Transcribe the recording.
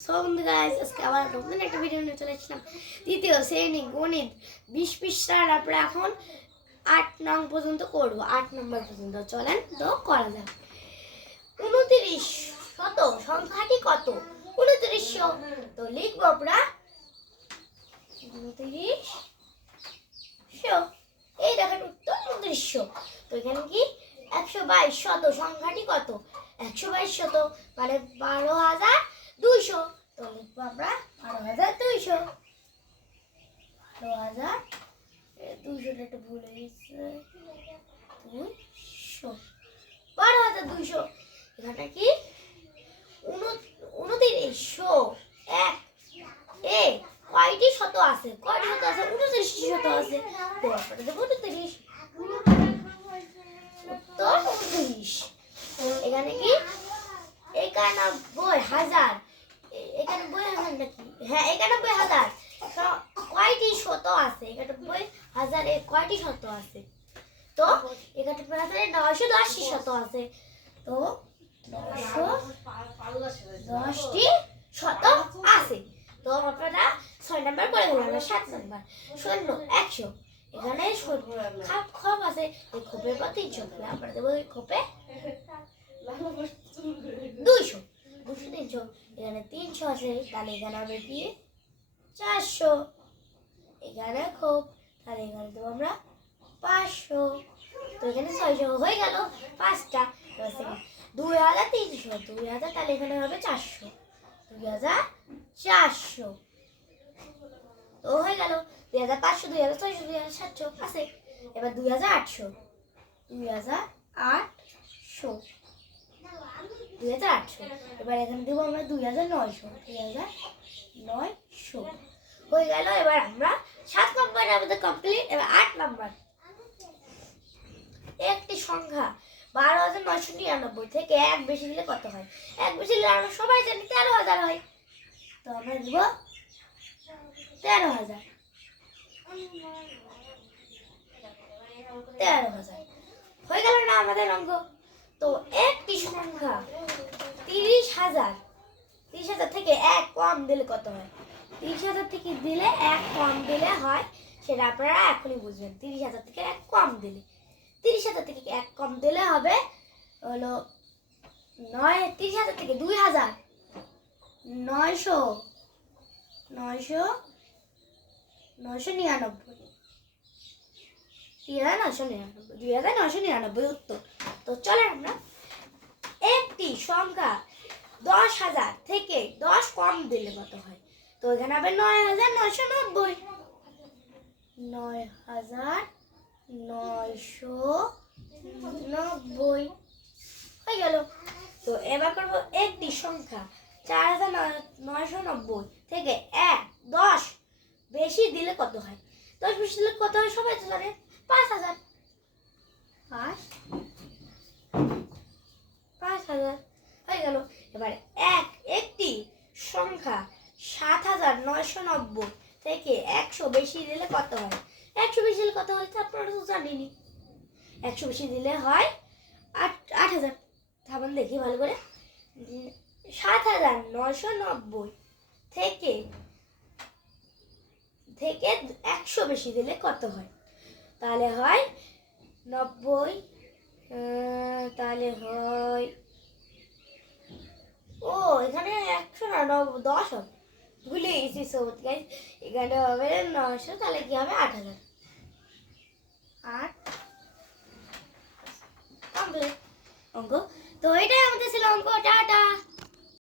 So বন্ধু guys আজকে আবার নতুন একটা ভিডিও নিয়ে চলে এসেছিলাম দ্বিতীয় শ্রেণী গণিত 20 পৃষ্ঠার আমরা এখন 8 নং পর্যন্ত করব 8 নম্বর পর্যন্ত চলেন তো করা যাক 29 শত সংখ্যাটি কত 2900 তো লিখব আমরা 2900 এই দেখেন উত্তর 2900 তো এখানে কি 122 শত সংখ্যাটি কত 122 শত মানে 12200 তো লিখবো আমরা 12200 12200 একটা ভুল হয়েছে 200 12200 এখানে কি 2900 এক এ কয়টি শত আছে 29 শত আছে তো আমরা দেব 29 উত্তর 29 এখানে কি 91000 91000 নাকি হ্যাঁ 91000 কয়টি শত আছে 91000 এ কয়টি শত আছে তো 91000 এ 910 শত আছে তো 910টি শত আছে তো আপনারা 6 নাম্বার করে গেলাম 7 নাম্বার 100 এখানে খপ আছে এই খপের পর 300 তাহলে আমরা দেব এই খপে 200 300 এখানে 300 আছে তাহলে এখানে হবে কি 400 এখানে খপ তাহলে এখানে দেব আমরা 500 তো এখানে 600 হয়ে গেল পাঁচটা 2300 তাহলে এখানে হবে 400 2400 তো হয়ে গেল 2500 2600 2700 আছে এবার 2800 এবার এখানে দেবো আমরা 2900 হয়ে গেল এবার আমরা 7 নম্বর আমাদের কমপ্লিট এবার 8 নম্বর একটি সংখ্যা 12999 থেকে এক বেশি দিলে কত হয় এক বেশি দিলে আমরা সবাই জানি 13000 হয় তো আমরা দেব 13000 হয়ে গেল না আমাদের অঙ্ক তো একটি সংখ্যা 30000 থেকে এক কম দিলে কত হয় 30000 থেকে দিলে এক কম দিলে হয় সেটা আপনারা এখনই বুঝবেন 30000 থেকে এক কম দিলে 30000 থেকে এক কম দিলে হবে হলো 30000 থেকে 2000 2999 উত্তর তো চলেন আমরা একটি সংখ্যা 10000 থেকে 10 কম দিলে কত হয় তো এখানে হবে 9990 হয়ে গেল তো এবার করব একটি সংখ্যা 4990 থেকে 10 বেশি দিলে কত হয় 10 বেশি দিলে কত হয় সবাই তো জানে 5000 হয়ে গেল এবার একটি সংখ্যা 7990 থেকে 100 বেশি দিলে কত হয় 100 বেশি দিলে কত হয় আপনারা তো জানেনই 100 বেশি দিলে হয় 8000 তাহলে দেখি ভালো করে 7990 থেকে 100 বেশি দিলে কত হয় তাহলে হয় 90 তাহলে হয় ও এখানে 100 না 10 হবে ভুলে গেছি সব গাইস এখানে হবে 900 তাহলে কি হবে 8000 কমপ্লিট অঙ্ক তো এটাই আমাদের ছিল অঙ্ক টাটা।